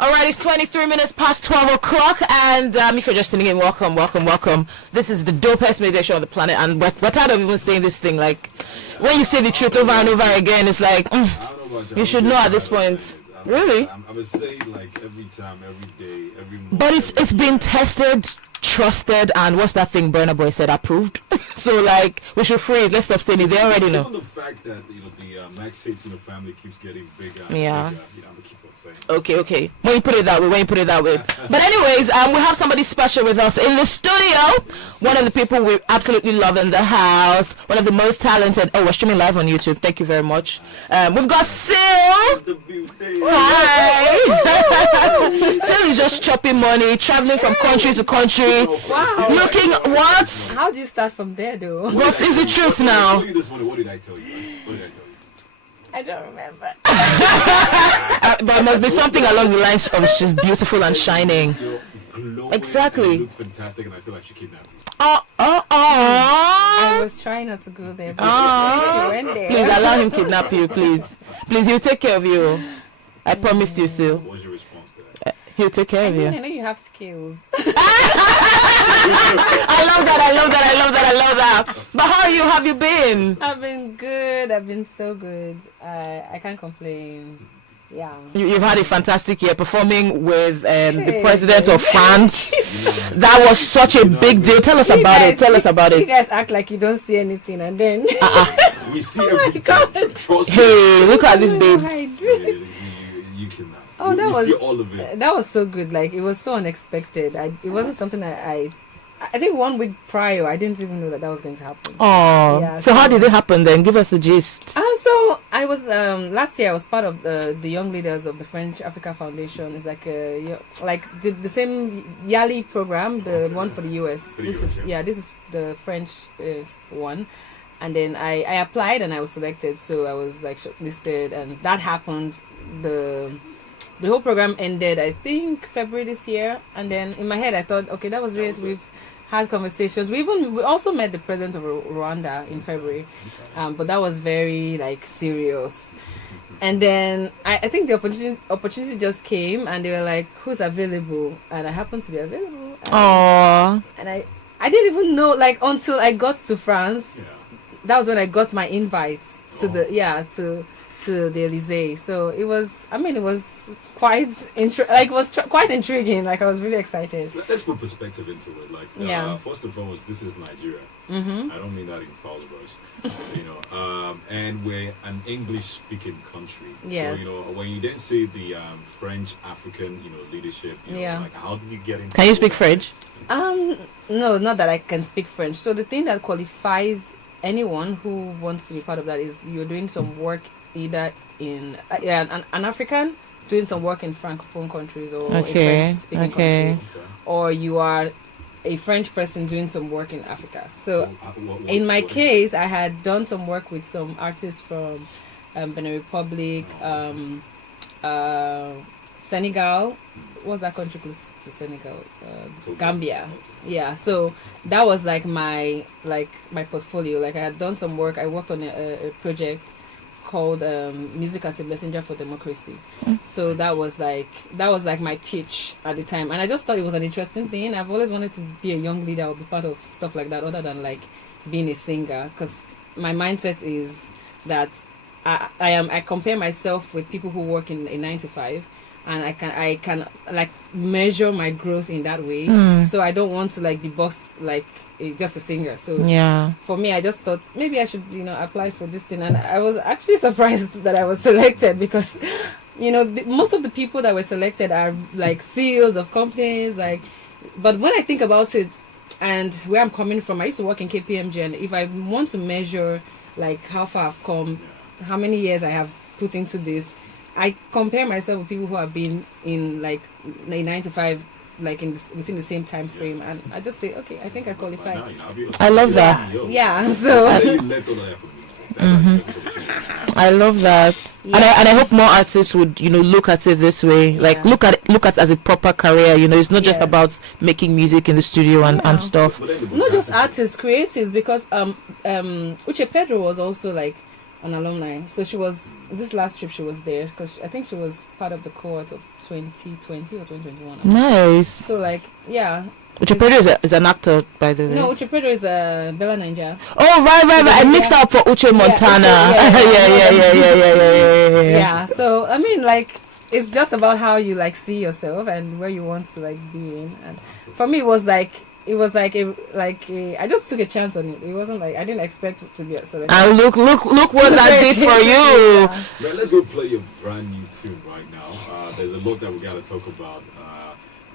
Alright, it's 23 minutes past 12 o'clock, and if you're just tuning in, welcome. This is the dopest meditation on the planet, and we're tired of even saying this thing. Like, when you say the truth over and over again, it's like, you should know at this point. Really? I would say like every time, every day, every month. But it's been tested, trusted, and what's that thing Burna Boy said? Approved. So like, we should free it. Let's stop saying it. They already know. Given the fact that the Max Hits in the family keeps getting bigger. Yeah. Bigger, I'm gonna keep on saying. Okay. When you put it that way. But anyways, we have somebody special with us in the studio. One of the people we absolutely love in the house. One of the most talented. Oh, we're streaming live on YouTube. Thank you very much. We've got Cill. Hi. Cill is just chopping money, traveling from country to country. Wow. Looking what? How do you start from there, though? What is the truth now? What did I tell you? I don't remember. But it must be something along the lines of she's beautiful and shining. Exactly. You look fantastic, and I feel like she kidnapped you. I was trying not to go there, but you went there. Please allow him kidnap you, please. Please, he'll take care of you. I promised you, Cill. What was your response to that? He'll take care of you. I know you have skills. I love that. But how are you? Have you been? I've been good. I've been so good. I can't complain. Yeah. You've had a fantastic year performing with the president of France. That was such a big deal. Tell us about it. You guys act like you don't see anything, and then We see everything. Trust me. Hey, look at this babe. You cannot. Oh, we see all of it. That was so good. Like, it was so unexpected. It wasn't something I think 1 week prior I didn't even know that was going to happen. Oh, yeah, so how did it happen then? Give us the gist. So I was last year I was part of the young leaders of the French Africa Foundation. It's like the same yearly program, the one for the US. This is the French one. And then I applied and I was selected, so I was like shortlisted, and that happened. The whole program ended, I think, February this year, and then in my head I thought, okay, that was it. We've had conversations. We also met the president of Rwanda in February, but that was very like serious. And then I think the opportunity just came, and they were like, "Who's available?" And I happened to be available. Aww. And I didn't even know, like, until I got to France. Yeah. That was when I got my invite to the Elysee. So it was quite quite intriguing. Like, I was really excited. Let's put perspective into it. Like, first and foremost, this is Nigeria. Mm-hmm. I don't mean that in false verse. And we're an English-speaking country. Yes. So when you then see the French African, leadership, like, how did you get into? Can you speak French? No, not that I can speak French. So the thing that qualifies anyone who wants to be part of that is you're doing some work either in an African doing some work in Francophone countries or a French-speaking country, or you are a French person doing some work in Africa. So in my case, I had done some work with some artists from Benin Republic, Senegal. What's that country close to Senegal? Gambia. Yeah, so that was like my portfolio. Like, I had done some work. I worked on a project called Music as a Messenger for Democracy. So that was like my pitch at the time, and I just thought it was an interesting thing. I've always wanted to be a young leader or be part of stuff like that, other than like being a singer, because my mindset is that I compare myself with people who work in a 9-to-5. And I can like measure my growth in that way. So I don't want to like be boss like just a singer. So for me, I just thought maybe I should apply for this thing, and I was actually surprised that I was selected, because most of the people that were selected are like CEOs of companies. Like, but when I think about it and where I'm coming from, I used to work in KPMG, and if I want to measure like how far I've come, how many years I have put into this, I compare myself with people who have been in like a 9-to-5, like within the same time frame, and I just say, okay, I think I qualify. I love that. Yeah. So. I love that, and I hope more artists would look at it this way, like look at it as a proper career. It's not just about making music in the studio and stuff. Not just artists, creatives, because Uche Pedro was also like an alumni. So she was this last trip. She was there because I think she was part of the cohort of 2020 or 2021. Nice. So like yeah. Uche Pedro is an actor, by the way. No, Uche Pedro is Bella Ninja. Oh, right. I mixed up for Uche Montana. Yeah. Yeah. So I mean, like, it's just about how you like see yourself and where you want to like be in. And for me, it was like I just took a chance on it. It wasn't like I didn't expect it to be a celebrity. And look what that did for you. Yeah. Man, let's go play a brand new tune right now. There's a lot that we gotta talk about.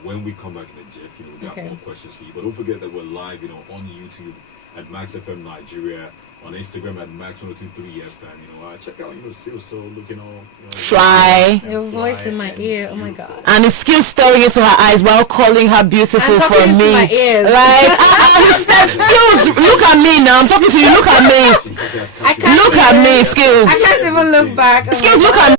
When we come back in the jiff, we got more questions for you. But don't forget that we're live, on YouTube at Max FM Nigeria, on Instagram at Max1023 FM. Check out, Cill, so looking all fly. Your voice in my ear. Oh my god. And it's still staring into her eyes while calling her beautiful for me. My ears. Like, Skills, look at me now. I'm talking to you. Look at me. Look at me, Skills. I can't even look back. Skills, look at me.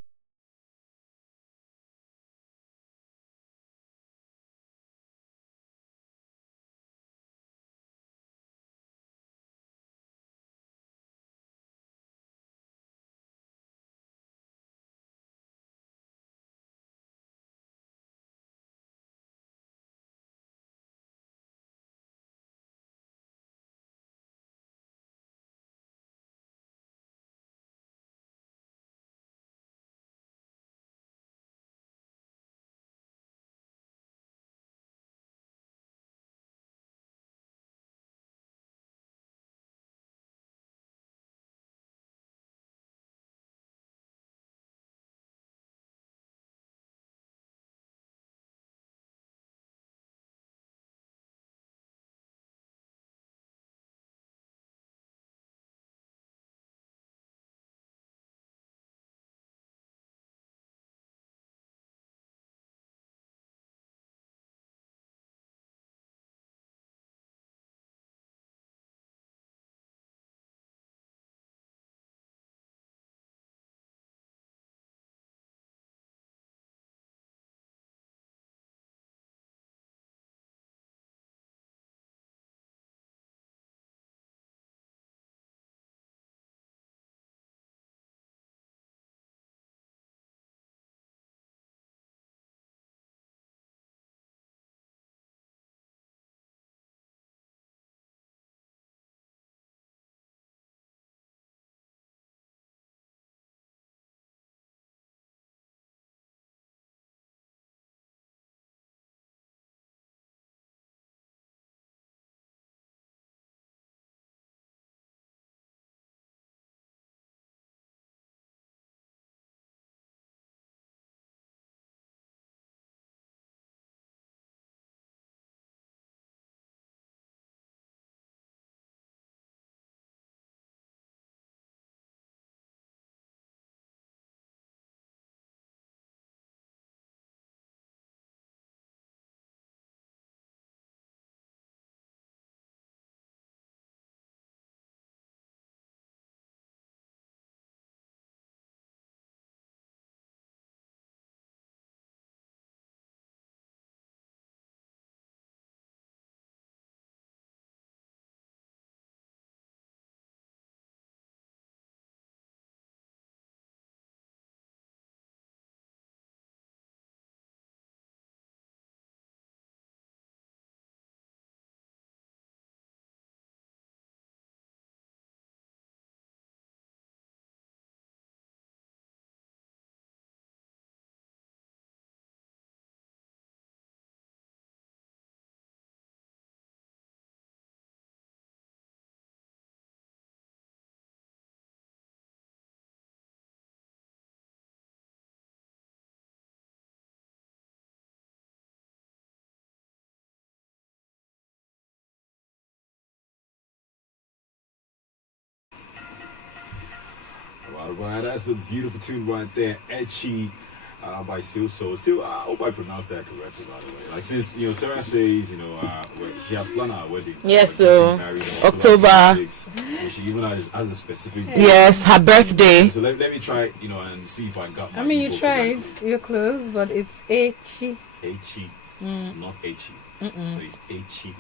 Right, that's a beautiful tune right there, Echi by Cill. So, Cill, I hope I pronounced that correctly, by the way. Like, since Sarah says, she has planned our wedding. Yes, so October. 26, she even has a specific. Yes, her birthday. So let me try, and see if I got. I mean, you tried. You're close, but it's Echi. Echi, not Echi. So it's Echi.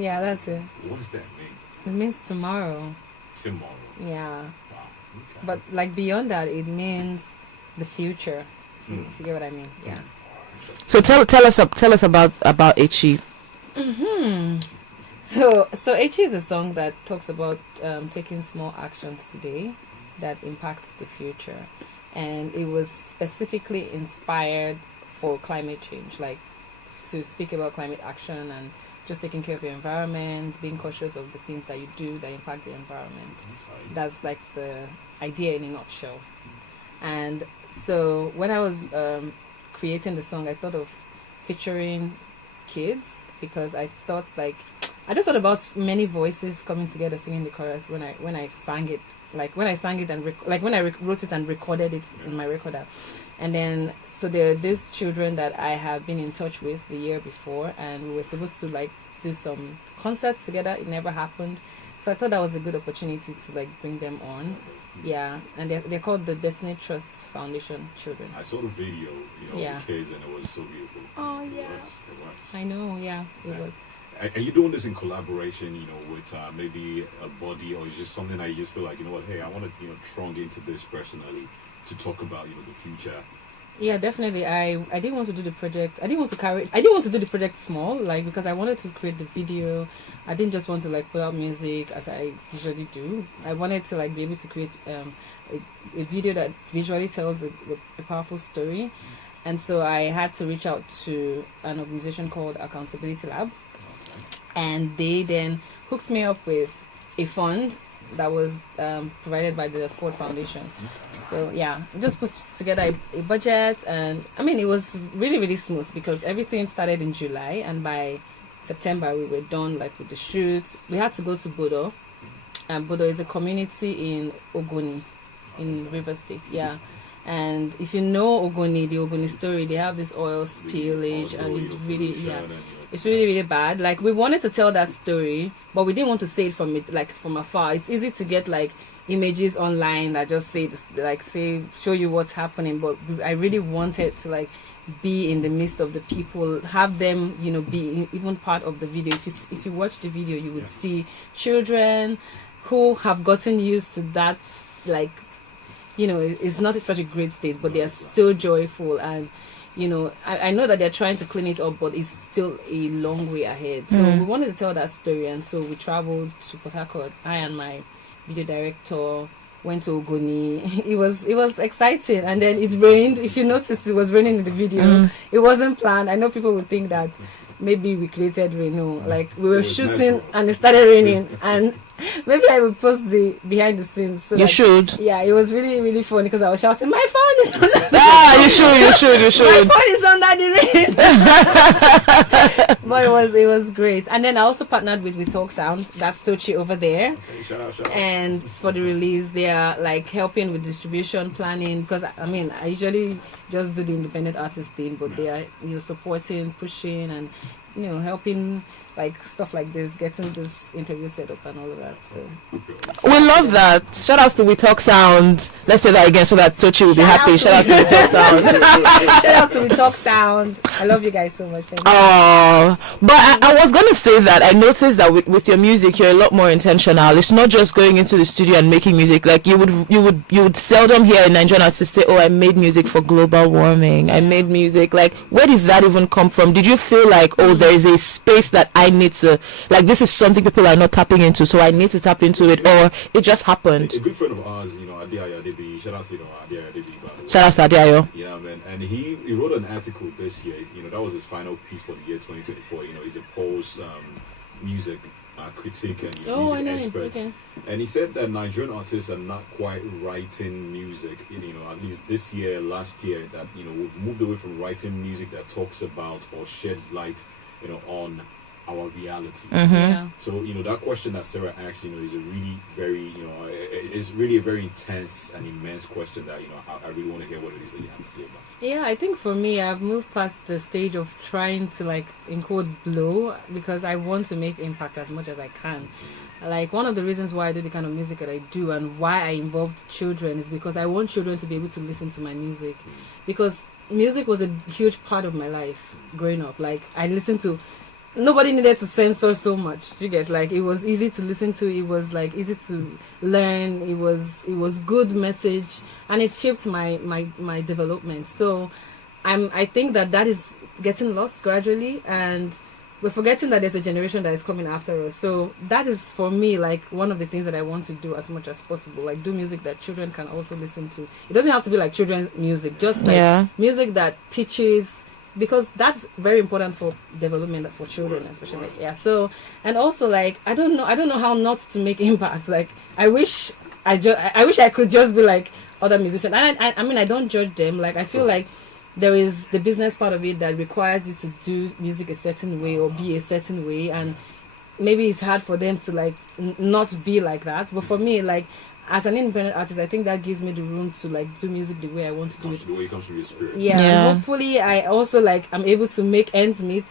Yeah, that's it. What does that mean? It means tomorrow. Tomorrow. Yeah. Wow. But like beyond that, it means the future. If you get what I mean, yeah. So tell us about Echi. So Echi is a song that talks about taking small actions today that impacts the future, and it was specifically inspired for climate change, like to speak about climate action and just taking care of your environment, being cautious of the things that you do that impact the environment. That's like the idea in a nutshell. And so when I was creating the song, I thought of featuring kids because I just thought about many voices coming together singing the chorus when I sang it. Like when I sang it and when I wrote it and recorded it in my recorder. And then so there are these children that I have been in touch with the year before, and we were supposed to like do some concerts together. It never happened. So I thought that was a good opportunity to like bring them on. Yeah, and they're called the Destiny Trust Foundation Children. I saw the video, of the kids, and it was so beautiful. Oh yeah, it was. I know. Yeah, it was. Are you doing this in collaboration, with maybe a body, or is it just something that you just feel like, hey, I want to, trunk into this personally to talk about, the future? Yeah, definitely. I didn't want to do the project. I didn't want to do the project small, like, because I wanted to create the video. I didn't just want to like put out music as I usually do. I wanted to like be able to create a video that visually tells a powerful story. And so I had to reach out to an organization called Accountability Lab. And they then hooked me up with a fund that was provided by the Ford Foundation. So yeah, I just put together a budget, and I mean it was really, really smooth because everything started in July, and by September we were done like with the shoots. We had to go to Bodo, and Bodo is a community in Ogoni, in Rivers State. Yeah. And if you know Ogoni, the Ogoni story, they have this oil spillage, and it's really, it's really, really bad. Like, we wanted to tell that story, but we didn't want to say it from afar. It's easy to get like images online that just show you what's happening, but I really wanted to like be in the midst of the people, have them, be even part of the video. If you watch the video, you would see children who have gotten used to that, like, it's not such a great state, but they are still joyful. And, I know that they're trying to clean it up, but it's still a long way ahead. So we wanted to tell that story. And so we traveled to Port Harcourt. I and my video director went to Ogoni. It was exciting. And then it rained. If you noticed, it was raining in the video. It wasn't planned. I know people would think that maybe we created rain. No, like we were shooting and it started raining, and maybe I will post the behind the scenes. So you should. Yeah, it was really, really funny because I was shouting, "My phone is under the rain." You should. My phone is under the rain. But it was great. And then I also partnered with Talk Sound. That's Tochi over there. Okay, shout out. And for the release, they are like helping with distribution planning, because I mean I usually just do the independent artist thing, but they are supporting, pushing, and helping like stuff like this, getting this interview set up and all of that. So we love that. Shout out to We Talk Sound. Let's say that again so that Tochi will be happy. Shout out to We Talk Sound. Shout out to We Talk Sound. I love you guys so much. Oh, but I was gonna say that I noticed that with your music you're a lot more intentional. It's not just going into the studio and making music. Like you would seldom hear a Nigerian artist say, "Oh, I made music for global warming. I made music." Like, where did that even come from? Did you feel like, oh, there is a space that I need to, like, this is something people are not tapping into, so I need to tap into it, or it just happened? A good friend of ours, Adiayo Adebi, shout out to Adiayo Adebi. Shout out to Adiayo. Yeah, man. And he wrote an article this year. That was his final piece for the year 2024. He's a Post music critic and he's an expert. Okay. And he said that Nigerian artists are not quite writing music. At least this year, last year, that we've moved away from writing music that talks about or sheds light, on our reality. Yeah. So that question that Sarah asked, is a really very, it's really a very intense and immense question that I really want to hear what it is that you have to say about. Yeah, I think for me, I've moved past the stage of trying to like in quote blow, because I want to make impact as much as I can. Like, one of the reasons why I do the kind of music that I do and why I involved children is because I want children to be able to listen to my music, because music was a huge part of my life growing up. Like, I listened to nobody needed to censor so much. You get, like, it was easy to listen to, it was like easy to learn, it was good message, and it shaped my development. So I think that is getting lost gradually, and we're forgetting that there's a generation that is coming after us. So that is, for me, like one of the things that I want to do as much as possible, like do music that children can also listen to. It doesn't have to be like children's music, just like music that teaches, because that's very important for development for children, especially. Yeah. So, and also, like, I don't know how not to make impact. Like, I wish I could just be like other musicians. And I mean, I don't judge them. Like, I feel like there is the business part of it that requires you to do music a certain way or be a certain way, and maybe it's hard for them to like not be like that. But for me, like, as an independent artist, I think that gives me the room to like do music the way I want to do it. The way it comes from your spirit. Yeah, and hopefully I also like I'm able to make ends meet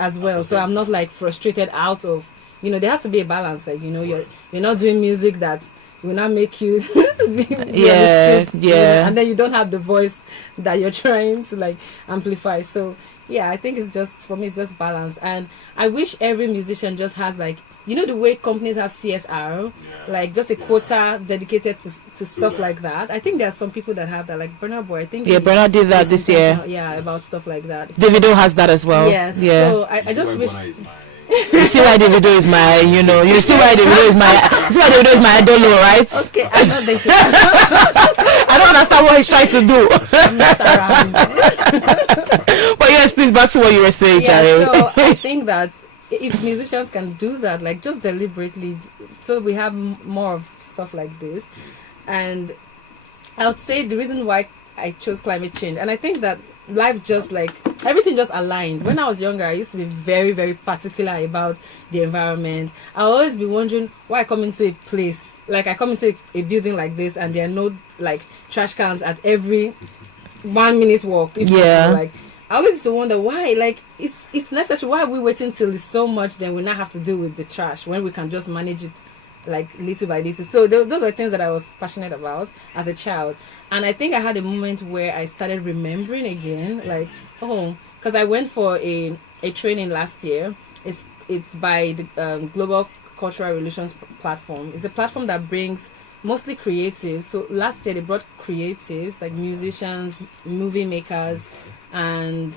as well. So I'm not like frustrated out of, there has to be a balance. Like, you're not doing music that will not make you be on the streets, and then you don't have the voice that you're trying to like amplify. So yeah, I think it's just, for me, it's just balance. And I wish every musician just has like, the way companies have CSR, like just a quota dedicated to stuff like that. I think there are some people that have that, like Burna Boy. I think Burna did that this year. Yeah, about stuff like that. Davido has that as well. Yes. Yeah. So I just wish. You see why Davido is my, you see why Davido is my idol, right? Okay, I'm not thinking. I don't understand what he's trying to do. I'm not around. But yes, please, back to what you were saying, Charlie. So I think that if musicians can do that, like just deliberately, so we have more of stuff like this. And I would say the reason why I chose climate change, and I think that life just like everything just aligned. When I was younger, I used to be very, very particular about the environment. I always be wondering why I come into a place, like I come into a building like this, and there are no like trash cans at every 1 minute walk. Like, I always used to wonder why, like, it's necessary. Why are we waiting till it's so much, then we not have to deal with the trash when we can just manage it like little by little. So those were things that I was passionate about as a child. And I think I had a moment where I started remembering again, like, because I went for a training last year. It's by the Global Cultural Relations platform. It's a platform that brings mostly creatives. So last year they brought creatives like musicians, movie makers, and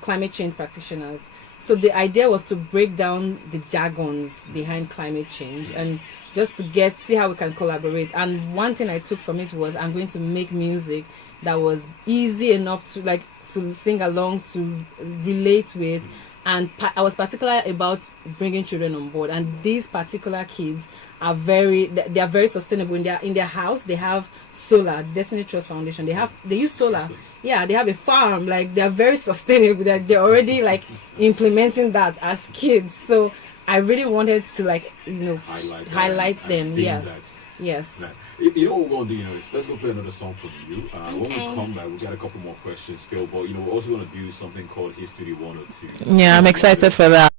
climate change practitioners. So the idea was to break down the jargons behind climate change and just to see how we can collaborate. And one thing I took from it was I'm going to make music that was easy enough to sing along, to relate with. And I was particular about bringing children on board. And these particular kids are very sustainable. In their house, they have solar. Destiny Trust Foundation, they use solar. Yeah, they have a farm. Like, they're very sustainable. They're already like implementing that as kids. So I really wanted to highlight them. Yeah. Yes. Now, you know what we're going to do, is let's go play another song from you. When we come back, we got a couple more questions still, but we're also going to do something called History 102. Yeah, I'm excited for that.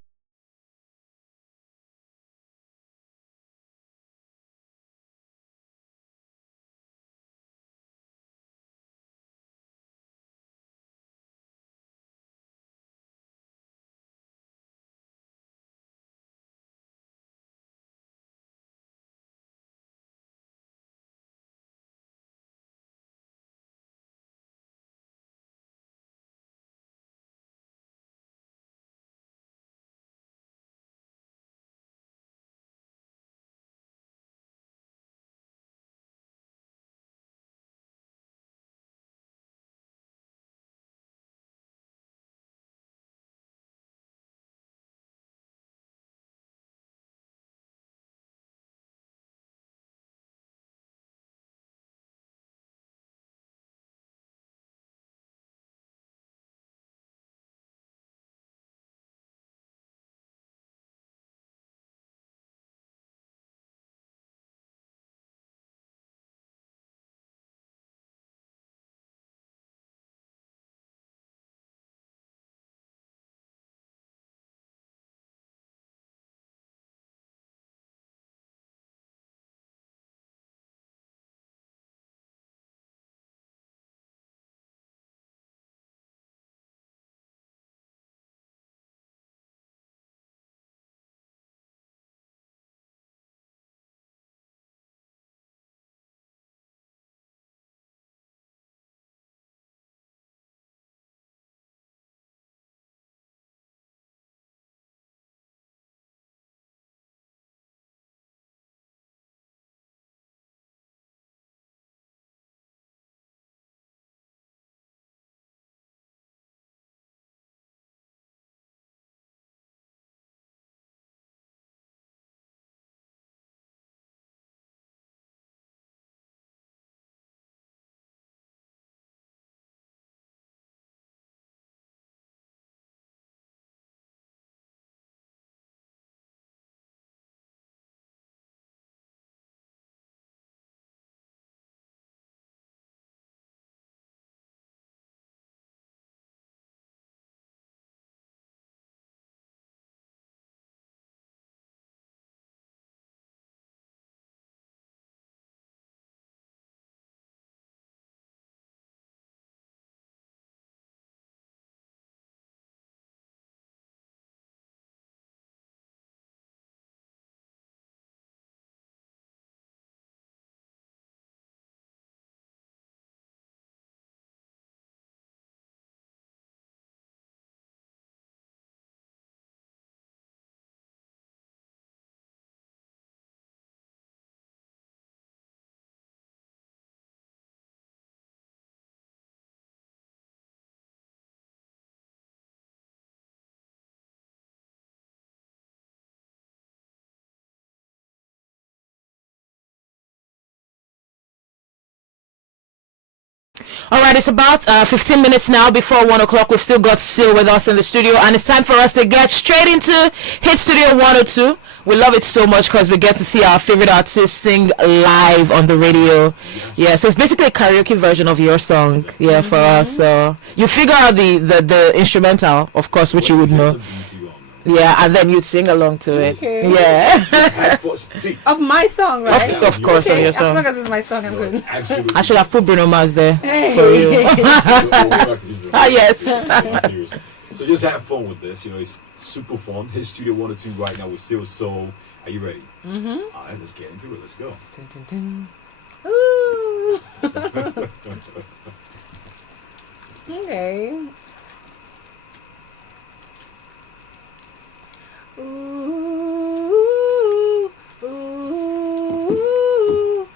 All right, it's about 15 minutes now before 1 o'clock. We've still got Cill with us in the studio, and it's time for us to get straight into Hit Studio 102. We love it so much because we get to see our favorite artists sing live on the radio. Yeah, so it's basically a karaoke version of your song. Yeah, for us. So you figure out the instrumental, of course, which you would know. Yeah, and then you'd sing along to it. Okay. Yeah. Of my song, right? Of course, Okay, of your as song. long as it's my song, I'm good. Absolutely. I should have put Bruno Mars there for Hey. you. Ah, yes. So just have fun with this. You know, it's super fun. Hit Studio 102 right now with Cill. So, are you ready? Mm-hmm. All right, let's get into it. Let's go. Ooh. Okay. Ooh, ooh, ooh,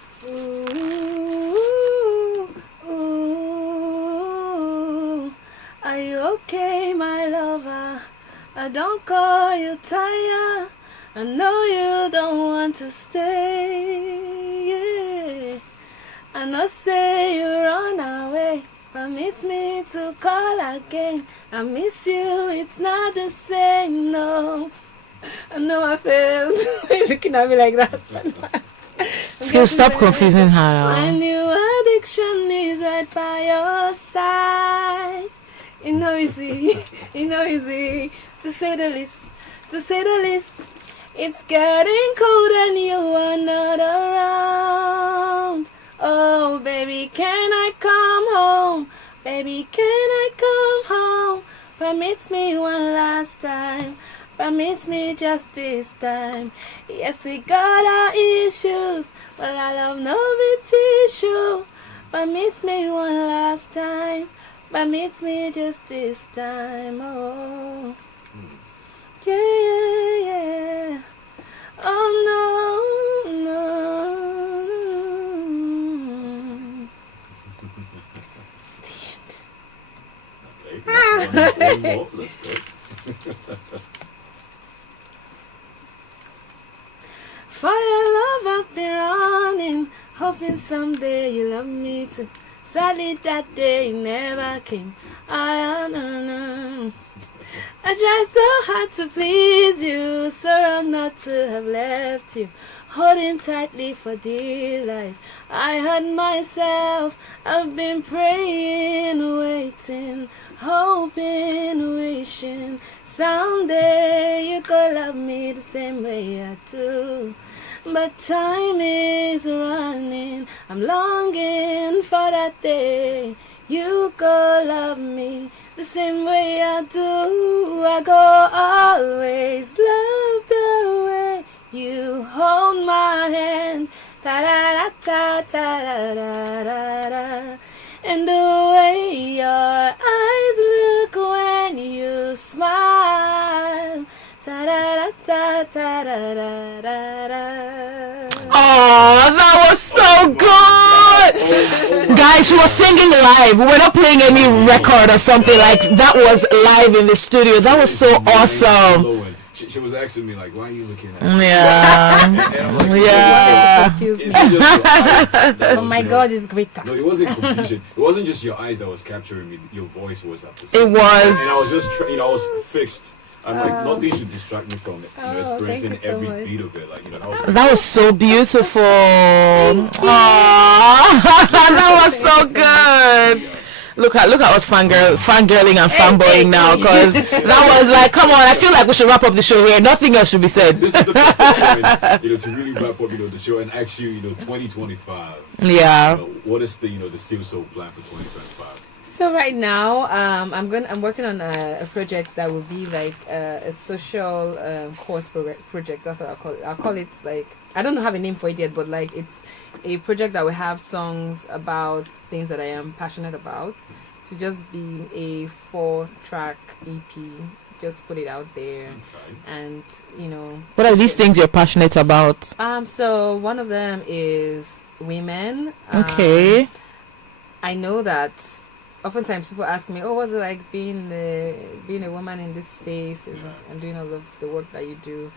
ooh. Are you okay, my lover? I don't call you tired. I know you don't want to stay. Yeah. I know say you run away. Permit me to call again. I miss you, it's not the same, no. I know I failed. Why are you looking at me like that? Skill, stop confusing her now. When your addiction is right by your side. You know easy, to say the least, It's getting cold and you are not around. Oh, baby, can I come home? Baby, can I come home? Permit me one last time. Permit me just this time. Yes, we got our issues, but I love no big tissue. Permit me one last time. Permit me just this time. Oh, yeah. Oh, no. Okay, one more. Let's go. For your love I've been running, hoping someday you love me too. Sadly that day never came. I tried so hard to please you, so wrong not to have left you. Holding tightly for dear life, I had myself. I've been praying, waiting, hoping, wishing someday you could love me the same way I do. But time is running, I'm longing for that day you go love me the same way I do. I go always love the way you hold my hand, ta-da-da-ta-ta-da-da-da-da. And the way your eyes look when you smile, ta-da-da-ta-ta-da-da-da-da. Oh, that was so good! Guys, she was singing live. We were not playing any record or something like that. Was live in the studio. That was so awesome. She was asking me like, why are you looking at me? Yeah. And I'm like, Yeah. Confused me. It's not just your eyes that Oh was, my you know, God, it's greater. No, it wasn't confusion. It wasn't just your eyes that was capturing me. Your voice was at the same It time. was. And I was just, I was fixed. I'm like, nothing should distract me from it. Oh, Experiencing thank you so every much. beat of it. Like, that was That was so beautiful. Aww. That was so good. Look at us fangirling and fanboying now, because that was like, come on, I feel like we should wrap up the show here. Nothing else should be said. This is the perfect time, to really wrap up, the show and ask you, 2025. Yeah. What is the Cill Soul plan for 2025? So right now, I'm working on a project that will be like a social course project. That's what I'll call it. I'll call it like, I don't have a name for it yet, but like it's a project that will have songs about things that I am passionate about. To just be a 4-track EP. Just put it out there, and What are these things you're passionate about? So one of them is women. Okay. I know that oftentimes people ask me, "Oh, what's it like being a woman in this space and doing all of the work that you do?"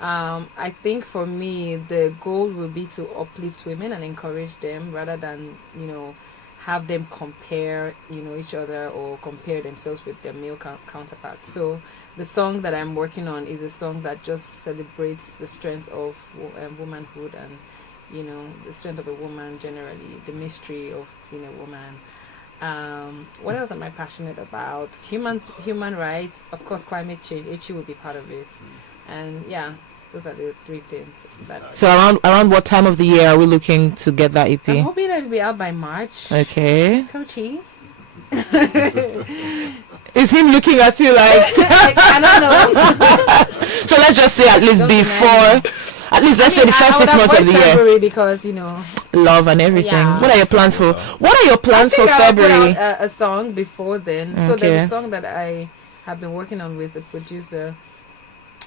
I think for me, the goal will be to uplift women and encourage them rather than have them compare, each other or compare themselves with their male counterparts. So the song that I'm working on is a song that just celebrates the strength of womanhood and, the strength of a woman generally, the mystery of being a woman. What else am I passionate about? Human rights, of course, climate change. Echi will be part of it, and yeah, those are the three things. So around what time of the year are we looking to get that EP? I'm hoping that it'll be out by March. Okay. Tochi. Is him looking at you like? I don't know. So let's just say at least Don't before. At least let's say the first 6 months of the year. February because Love and everything. Yeah. What are your plans for? What are your plans for I February? put out a song before then. So Okay. there's a song that I have been working on with a producer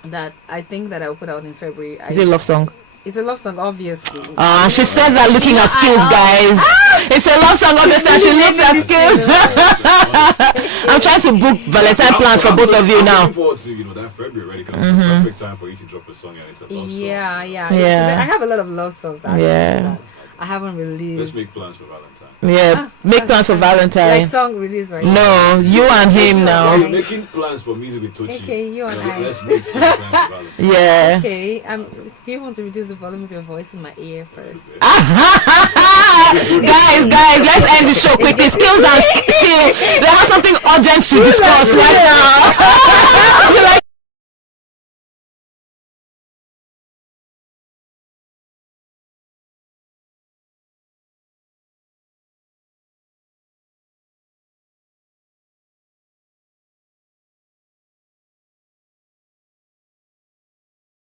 that I think that I will put out in February. Is it a love song? It's a love song, obviously. She said that looking at skills, guys. It's a love song, obviously. She looked at skills. I'm trying to book Valentine plans for both of you now. I'm looking forward to that February already because it's the perfect time for you to drop a song and it's a love song. Yeah. I have a lot of love songs actually that I haven't released. Let's make plans for Valentine. Yeah, make plans for Valentine. Like song release right No, you and him now. We're making plans for music with Tochi. Okay, you and I. Let's make plans for Valentine. Yeah. Okay, do you want to reduce the volume of your voice in my ear first? guys, let's end the show quickly. Skills and Cill. They have something urgent to discuss right now.